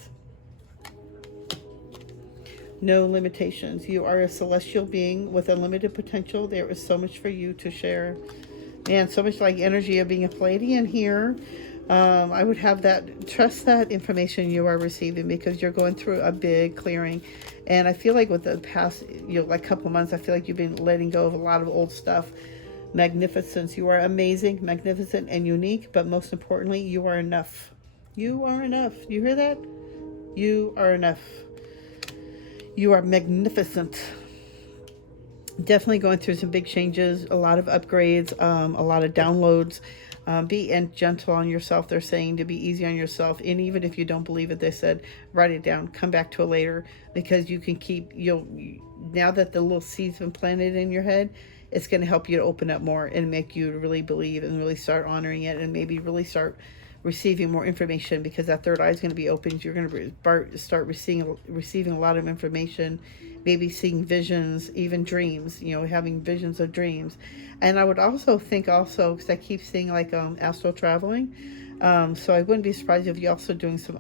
No limitations. You are a celestial being with unlimited potential. There is so much for you to share. Man, so much like energy of being a Palladian here. I would have that, trust that information you are receiving, because you're going through a big clearing. And I feel like with the past, like couple of months, I feel like you've been letting go of a lot of old stuff. Magnificence. You are amazing, magnificent, and unique, but most importantly, you are enough. You are enough. You hear that? You are enough. You are magnificent. Definitely going through some big changes, a lot of upgrades, a lot of downloads. Be gentle on yourself. They're saying to be easy on yourself. And even if you don't believe it, they said, write it down, come back to it later, because you can keep, now that the little seed's been planted in your head, it's going to help you to open up more and make you really believe and really start honoring it, and maybe really start receiving more information, because that third eye is going to be opened. You're going to start receiving a lot of information, maybe seeing visions, even dreams, having visions of dreams. And I would also think because I keep seeing like astral traveling. So I wouldn't be surprised if you're also doing some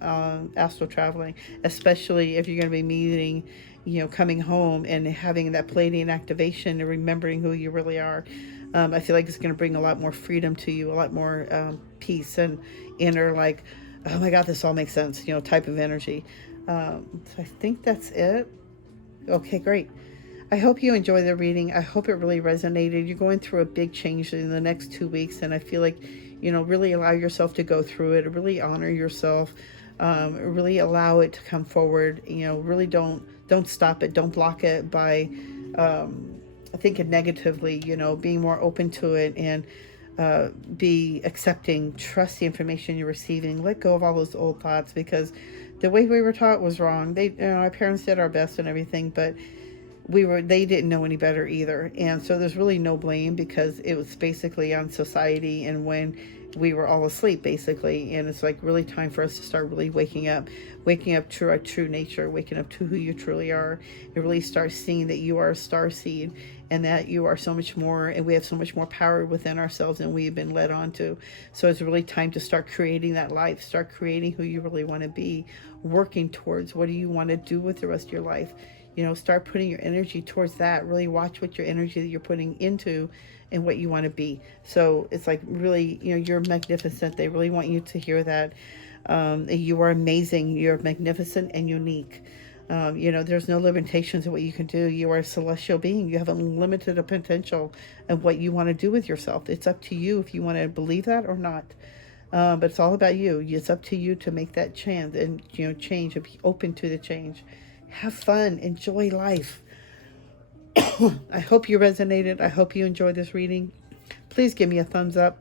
astral traveling, especially if you're going to be meeting, coming home and having that Palladian activation and remembering who you really are. I feel like it's going to bring a lot more freedom to you, a lot more peace and inner, like, oh my God, this all makes sense, type of energy. So I think that's it. Okay, great. I hope you enjoy the reading. I hope it really resonated. You're going through a big change in the next 2 weeks, and I feel like, really allow yourself to go through it, really honor yourself, really allow it to come forward. Really don't stop it. Don't block it by thinking negatively, being more open to it, and be accepting, trust the information you're receiving, let go of all those old thoughts, because the way we were taught was wrong. Our parents did our best and everything, but they didn't know any better either. And so there's really no blame, because it was basically on society and when we were all asleep, basically. And it's like really time for us to start really waking up to our true nature, waking up to who you truly are, and really start seeing that you are a star seed, and that you are so much more, and we have so much more power within ourselves than we've been led on to. So it's really time to start creating that life, start creating who you really want to be, working towards what do you want to do with the rest of your life. Start putting your energy towards that. Really watch what your energy that you're putting into and what you want to be. So it's like really, you're magnificent. They really want you to hear that. You are amazing. You're magnificent and unique. There's no limitations of what you can do. You are a celestial being. You have unlimited potential of what you want to do with yourself. It's up to you if you want to believe that or not. But it's all about you. It's up to you to make that chance and, change and be open to the change. Have fun. Enjoy life. I hope you resonated. I hope you enjoyed this reading. Please give me a thumbs up.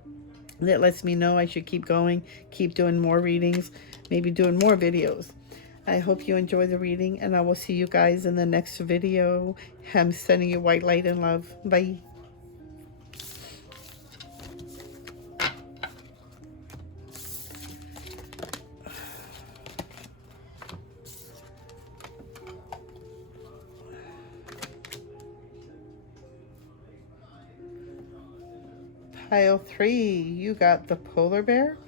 That lets me know I should keep going, keep doing more readings, maybe doing more videos. I hope you enjoy the reading, and I will see you guys in the next video. I'm sending you white light and love. Bye. pile 3, you got the polar bear.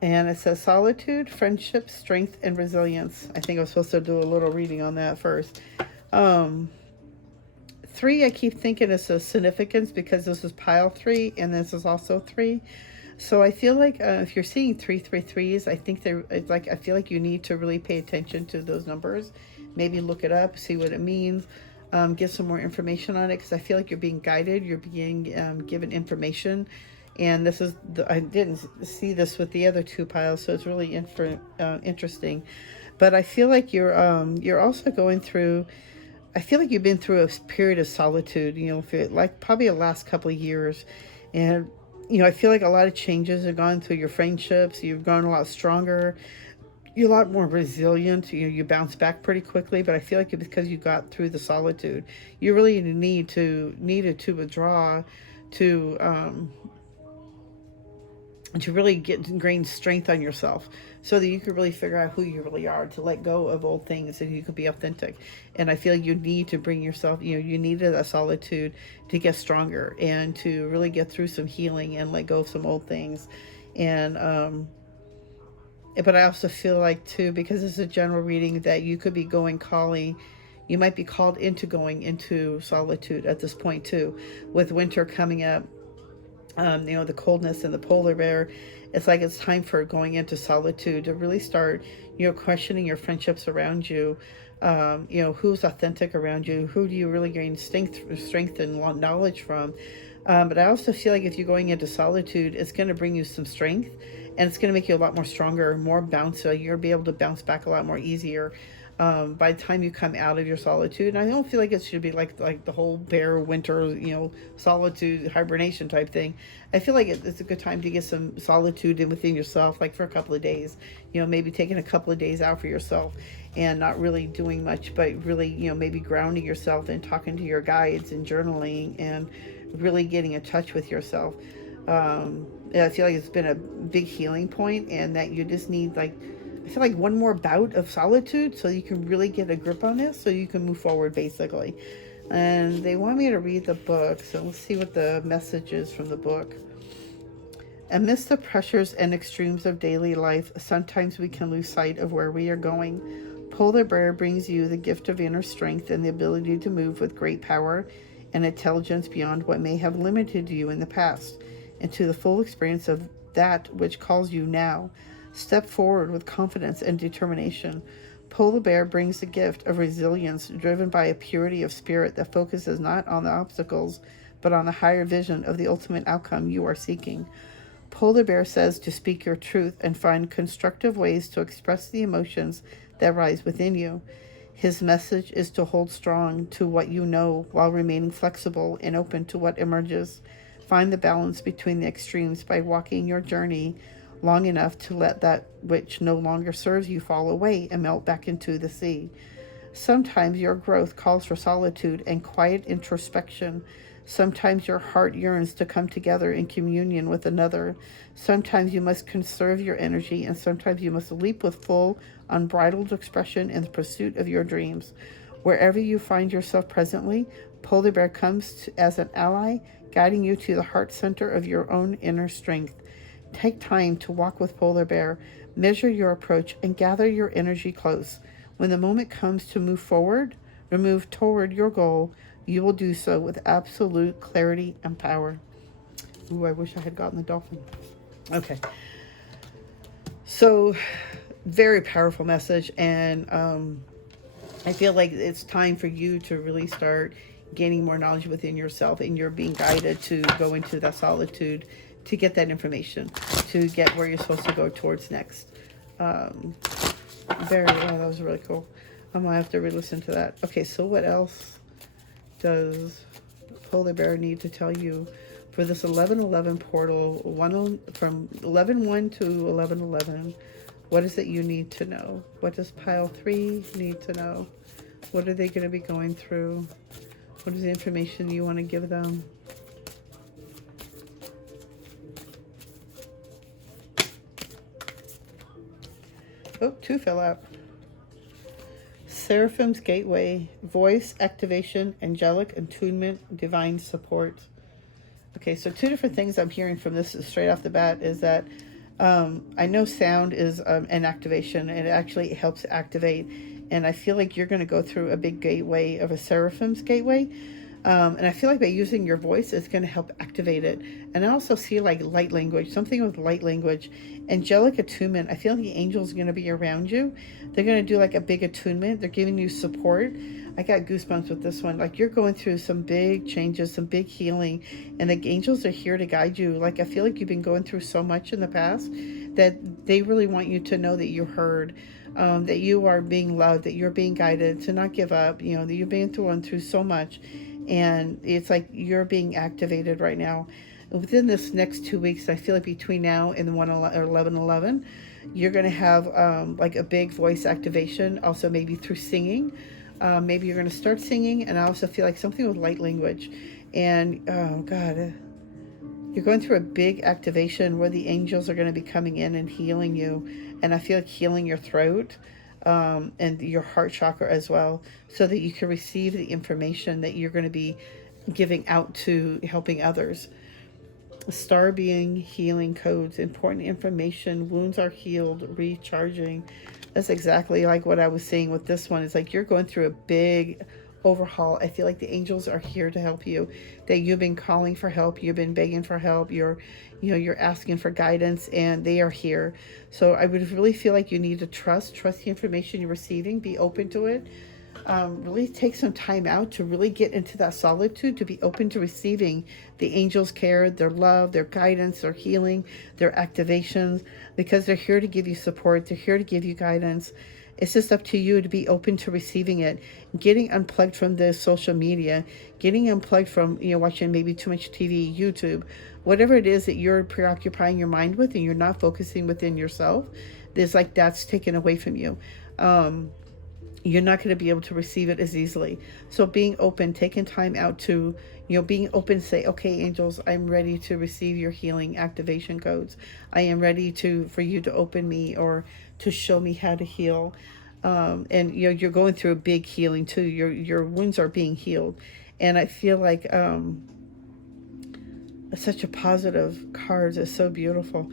And it says solitude, friendship, strength, and resilience. I think I was supposed to do a little reading on that first. 3, I keep thinking is a significance because this is pile 3 and this is also 3. So I feel like if you're seeing 333s, I think it's like, I feel like you need to really pay attention to those numbers. Maybe look it up, see what it means, get some more information on it, because I feel like you're being guided, you're being given information. And this is, I didn't see this with the other 2 piles, so it's really interesting. But I feel like you're also going through, I feel like you've been through a period of solitude, you know, for like probably the last couple of years. And, you know, I feel like a lot of changes have gone through your friendships. You've grown a lot stronger. You're a lot more resilient. You bounce back pretty quickly. But I feel like because you got through the solitude, you really needed to withdraw to really gain strength on yourself, so that you could really figure out who you really are, to let go of old things, and you could be authentic. And I feel you need to bring yourself, you needed a solitude to get stronger and to really get through some healing and let go of some old things. And but I also feel like too, because it's a general reading, that you could be you might be called into going into solitude at this point too, with winter coming up. The coldness and the polar bear, it's like it's time for going into solitude to really start, questioning your friendships around you. Who's authentic around you? Who do you really gain strength and knowledge from? But I also feel like if you're going into solitude, it's going to bring you some strength, and it's going to make you a lot more stronger, more bouncy. You'll be able to bounce back a lot more easier. By the time you come out of your solitude. And I don't feel like it should be like the whole bear winter, solitude hibernation type thing. I feel like it's a good time to get some solitude in within yourself, like for a couple of days, maybe taking a couple of days out for yourself and not really doing much, but really, maybe grounding yourself and talking to your guides and journaling and really getting in touch with yourself. I feel like it's been a big healing point, and that you just need I feel like one more bout of solitude so you can really get a grip on this, so you can move forward, basically. And they want me to read the book, so let's see what the message is from the book. Amidst the pressures and extremes of daily life, sometimes we can lose sight of where we are going. Polar Bear brings you the gift of inner strength and the ability to move with great power and intelligence beyond what may have limited you in the past, into the full experience of that which calls you now. Step forward with confidence and determination. Polar Bear brings the gift of resilience, driven by a purity of spirit that focuses not on the obstacles, but on the higher vision of the ultimate outcome you are seeking. Polar Bear says to speak your truth and find constructive ways to express the emotions that rise within you. His message is to hold strong to what you know while remaining flexible and open to what emerges. Find the balance between the extremes by walking your journey long enough to let that which no longer serves you fall away and melt back into the sea. Sometimes your growth calls for solitude and quiet introspection. Sometimes your heart yearns to come together in communion with another. Sometimes you must conserve your energy, and sometimes you must leap with full, unbridled expression in the pursuit of your dreams. Wherever you find yourself presently, Polar Bear comes as an ally, guiding you to the heart center of your own inner strength. Take time to walk with Polar Bear, measure your approach, and gather your energy close. When the moment comes to move forward or move toward your goal, you will do so with absolute clarity and power. Ooh, I wish I had gotten the dolphin. Okay. So, very powerful message, and I feel like it's time for you to really start gaining more knowledge within yourself, and you're being guided to go into that solitude to get that information, to get where you're supposed to go towards next. That was really cool. I'm gonna have to re-listen to that. Okay, so what else does Polar Bear need to tell you for this 11/11 portal, from 11/1 to 11/11? What is it you need to know? What does pile 3 need to know? What are they going to be going through? What is the information you want to give them? Oh, 2 fell out. Seraphim's Gateway, voice activation, angelic attunement, divine support. Okay, so two different things I'm hearing from this straight off the bat is that I know sound is an activation, and it actually helps activate. And I feel like you're going to go through a big gateway of a seraphim's gateway. And I feel like by using your voice, it's going to help activate it. And I also see like light language, something with light language, angelic attunement. I feel like the angels are going to be around you. They're going to do like a big attunement. They're giving you support. I got goosebumps with this one. Like you're going through some big changes, some big healing, and the angels are here to guide you. Like I feel like you've been going through so much in the past that they really want you to know that you're heard. That you are being loved, that you're being guided, to not give up, that you're being through so much. And it's like you're being activated right now. Within this next 2 weeks, I feel like between now and 11/11, you're going to have like a big voice activation, also maybe through singing. Maybe you're going to start singing, and I also feel like something with light language. And, oh, God, you're going through a big activation where the angels are going to be coming in and healing you. And I feel like healing your throat and your heart chakra as well, so that you can receive the information that you're going to be giving out to helping others. Star being healing codes, important information, wounds are healed, recharging. That's exactly like what I was saying with this one. It's like you're going through a big overhaul. I feel like the angels are here to help you, that you've been calling for help, you've been begging for help, you're asking for guidance, and they are here. So I would really feel like you need to trust the information you're receiving, be open to it. Really take some time out to really get into that solitude, to be open to receiving the angels' care, their love, their guidance, their healing, their activations, because they're here to give you support. They're here to give you guidance. It's just up to you to be open to receiving it, getting unplugged from the social media, getting unplugged from, watching maybe too much TV, YouTube, whatever it is that you're preoccupying your mind with and you're not focusing within yourself. There's like that's taken away from you. You're not going to be able to receive it as easily. So being open, taking time out to, being open, say, okay, angels, I'm ready to receive your healing activation codes. I am ready for you to open me or to show me how to heal. And, you're going through a big healing too. Your wounds are being healed. And I feel like such a positive card is so beautiful.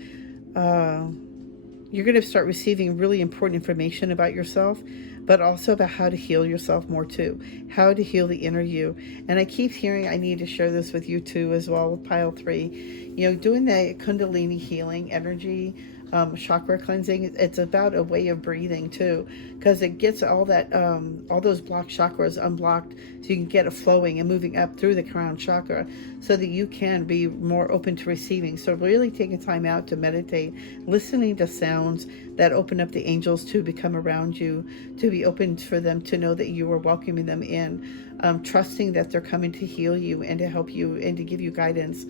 You're going to start receiving really important information about yourself, but also about how to heal yourself more too, how to heal the inner you. And I keep hearing I need to share this with you too as well with pile 3. Doing the Kundalini healing energy, chakra cleansing, it's about a way of breathing too, because it gets all those blocked chakras unblocked, so you can get it flowing and moving up through the crown chakra, so that you can be more open to receiving. So really taking time out to meditate, listening to sounds that open up the angels to become around you, to be open for them to know that you are welcoming them in, trusting that they're coming to heal you and to help you and to give you guidance,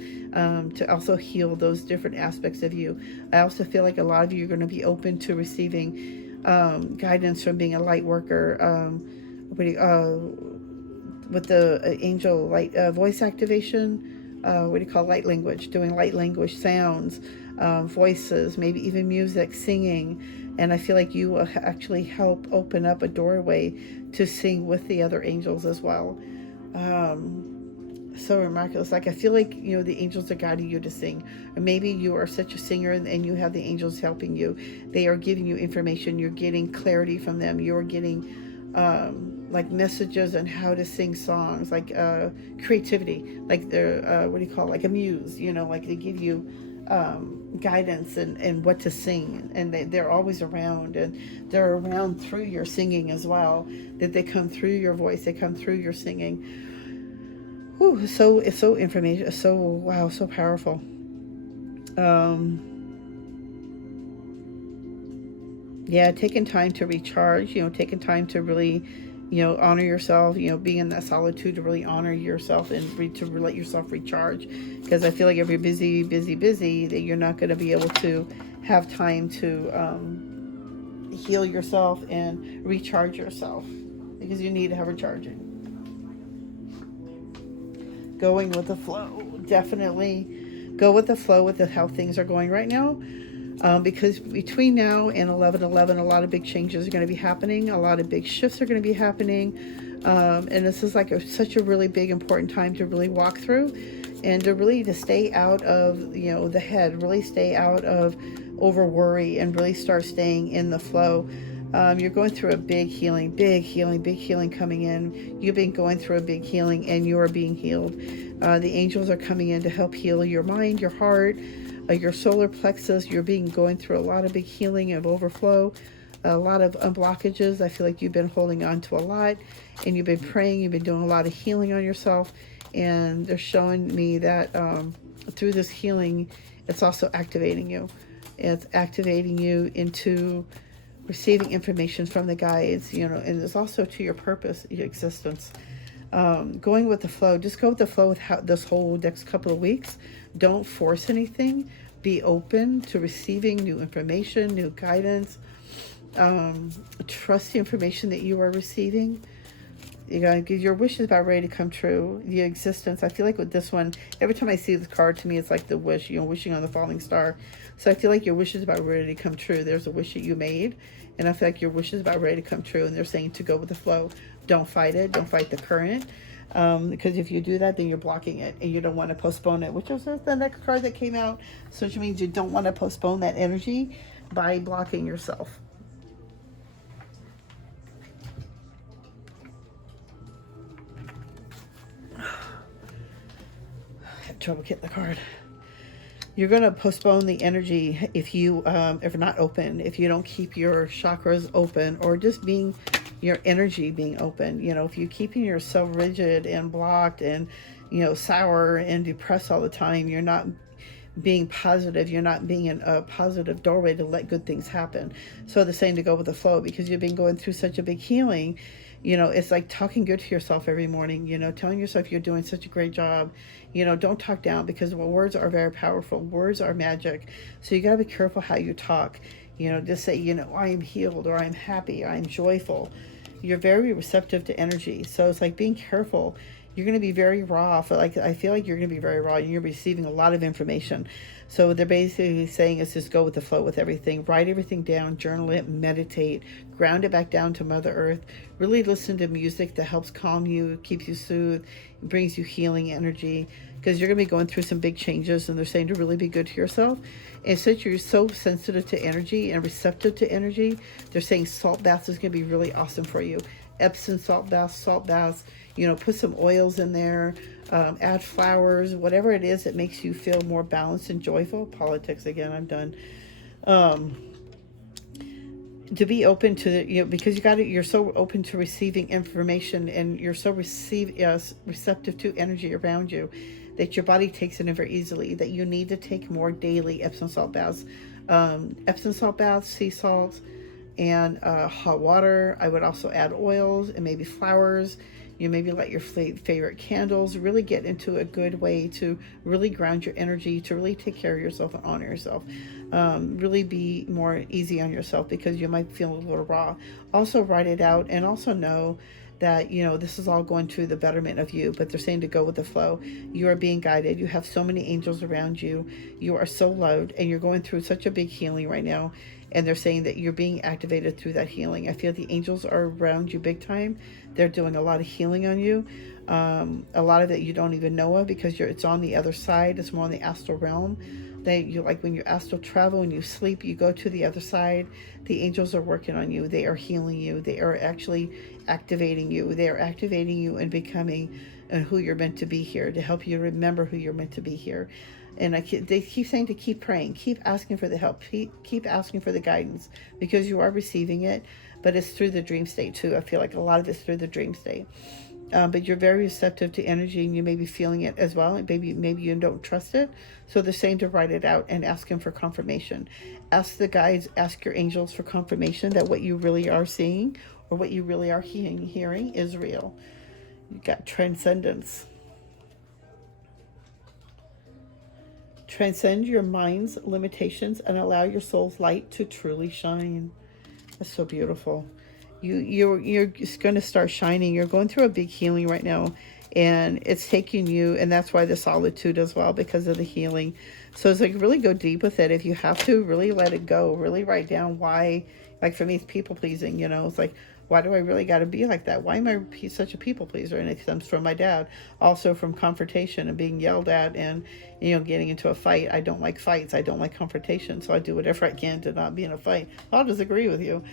to also heal those different aspects of you. I also feel like a lot of you are going to be open to receiving guidance from being a light worker, with the angel light voice activation, light language, doing light language sounds, voices, maybe even music, singing. And I feel like you will actually help open up a doorway to sing with the other angels as well. So remarkable. Like I feel like the angels are guiding you to sing, or maybe you are such a singer and you have the angels helping you. They are giving you information. You're getting clarity from them. You're getting like messages on how to sing songs, like creativity, like they're like a muse. Like they give you guidance and what to sing, and they're always around, and they're around through your singing as well, that they come through your voice, they come through your singing. Ooh, it's so information, so wow, so powerful. Yeah, taking time to recharge, taking time to really honor yourself, being in that solitude to really honor yourself and to let yourself recharge. Because I feel like if you're busy, that you're not going to be able to have time to heal yourself and recharge yourself, because you need to have recharging. Going with the flow, definitely go with the flow with how things are going right now. Because between now and 11/11, a lot of big changes are going to be happening. A lot of big shifts are going to be happening. And this is like such a really big, important time to really walk through. and to stay out of, the head, really stay out of over worry, and really start staying in the flow. You're going through a big healing, big healing coming in. You've been going through a big healing, and you are being healed. The angels are coming in to help heal your mind, your heart, your solar plexus. You're going through a lot of big healing and overflow, a lot of blockages. I feel like you've been holding on to a lot, and you've been praying, you've been doing a lot of healing on yourself, and they're showing me that through this healing, it's also activating you. It's activating you into receiving information from the guides, and it's also to your purpose, your existence. Going with the flow. Just go with the flow with this whole next couple of weeks. Don't force anything. Be open to receiving new information, new guidance. Trust the information that you are receiving. You gotta get your wish is about ready to come true. The existence. I feel like with this one, every time I see this card, to me, it's like the wish, wishing on the falling star. So I feel like your wish is about ready to come true. There's a wish that you made, and I feel like your wish is about ready to come true. And they're saying to go with the flow. Don't fight it. Don't fight the current. Because if you do that, then you're blocking it, and you don't want to postpone it, which was the next card that came out. So which means you don't want to postpone that energy by blocking yourself. Trouble getting the card. You're going to postpone the energy if you're not open, if you don't keep your chakras open, or just being your energy being open. If you're keeping yourself rigid and blocked and sour and depressed all the time, you're not being positive. You're not being in a positive doorway to let good things happen. So they're saying to go with the flow, because you've been going through such a big healing. It's like talking good to yourself every morning, telling yourself you're doing such a great job. Don't talk down, because words are very powerful. Words are magic. So you got to be careful how you talk. Just say, I am healed, or I'm happy, or I'm joyful. You're very receptive to energy. So it's like being careful. You're going to be very raw. I feel like you're going to be very raw. You're receiving a lot of information. So what they're basically saying is just go with the flow with everything. Write everything down, journal it, meditate, ground it back down to Mother Earth. Really listen to music that helps calm you, keeps you soothed, brings you healing energy, because you're going to be going through some big changes, and they're saying to really be good to yourself. And since you're so sensitive to energy and receptive to energy, they're saying salt baths is going to be really awesome for you. Epsom salt baths, put some oils in there, add flowers, whatever it is that makes you feel more balanced and joyful. Politics again, I'm done. To be open to because you're so open to receiving information, and you're so receptive to energy around you, that your body takes it in very easily, that you need to take more daily Epsom salt baths. Sea salt, and hot water. I would also add oils and maybe flowers. Maybe light your favorite candles. Really get into a good way to really ground your energy, to really take care of yourself and honor yourself. Really be more easy on yourself, because you might feel a little raw. Also write it out, and also know that this is all going to the betterment of you. But they're saying to go with the flow. You are being guided. You have so many angels around you. You are so loved, and you're going through such a big healing right now. And they're saying that you're being activated through that healing. I feel the angels are around you big time. They're doing a lot of healing on you. A lot of it you don't even know of, because it's on the other side. It's more on the astral realm. When you astral travel and you sleep, you go to the other side. The angels are working on you. They are healing you. They are actually activating you. They are activating you and becoming who you're meant to be here, to help you remember who you're meant to be here. And they keep saying to keep praying, keep asking for the help, keep asking for the guidance, because you are receiving it. But it's through the dream state too. I feel like a lot of it's through the dream state. But you're very receptive to energy, and you may be feeling it as well. And maybe you don't trust it. So they're saying to write it out and ask him for confirmation. Ask the guides, ask your angels for confirmation that what you really are seeing, or what you really are hearing is real. You got transcendence. Transcend your mind's limitations and allow your soul's light to truly shine. That's so beautiful. You're just going to start shining. You're going through a big healing right now, and it's taking you, and that's why the solitude as well, because of the healing. So it's like really go deep with it. If you have to, really let it go. Really write down why. Like for me, it's people pleasing. It's like, Why do I really got to be like that? Why am I such a people pleaser? And it comes from my dad. Also from confrontation and being yelled at and, getting into a fight. I don't like fights. I don't like confrontation. So I do whatever I can to not be in a fight. I'll disagree with you.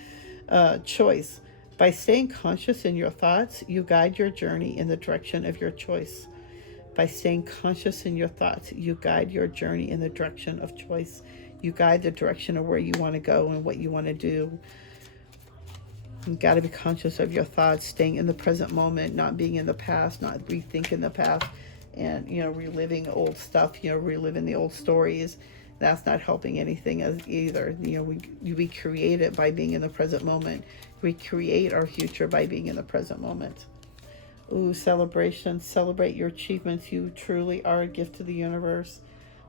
Choice. By staying conscious in your thoughts, you guide your journey in the direction of your choice. By staying conscious in your thoughts, you guide your journey in the direction of choice. You guide the direction of where you want to go and what you want to do. You got to be conscious of your thoughts, staying in the present moment, not being in the past, not rethinking the past, and reliving old stuff, reliving the old stories. That's not helping anything as either. We create it by being in the present moment. We create our future by being in the present moment. Ooh, celebration. Celebrate your achievements. You truly are a gift to the universe.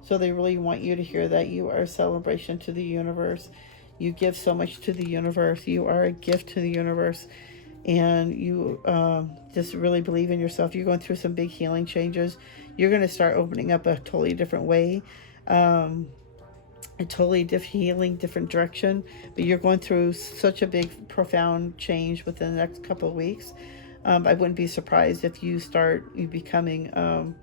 So they really want you to hear that you are a celebration to the universe. You give so much to the universe. You are a gift to the universe. And you just really believe in yourself. You're going through some big healing changes. You're going to start opening up a totally different way. A totally different healing, different direction. But you're going through such a big, profound change within the next couple of weeks. I wouldn't be surprised if you becoming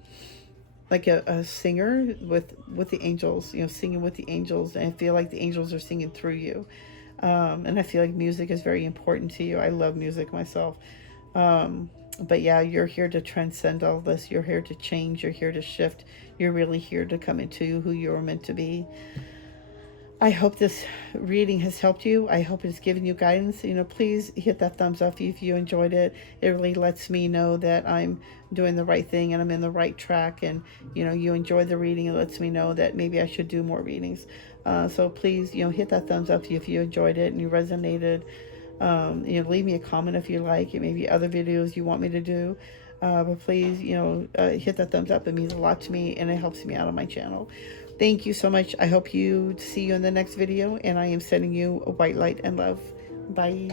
like a singer with the angels, singing with the angels, and I feel like the angels are singing through you. And I feel like music is very important to you. I love music myself. But yeah, you're here to transcend all this. You're here to change. You're here to shift. You're really here to come into who you're meant to be. I hope this reading has helped you. I hope it's given you guidance. Please hit that thumbs up if you enjoyed it. It really lets me know that I'm doing the right thing and I'm in the right track. And, you enjoyed the reading. It lets me know that maybe I should do more readings. So please, hit that thumbs up if you enjoyed it and you resonated. Leave me a comment if you like. It may be other videos you want me to do. But please, hit that thumbs up. It means a lot to me and it helps me out on my channel. Thank you so much. I hope you see you in the next video, and I am sending you a white light and love. Bye.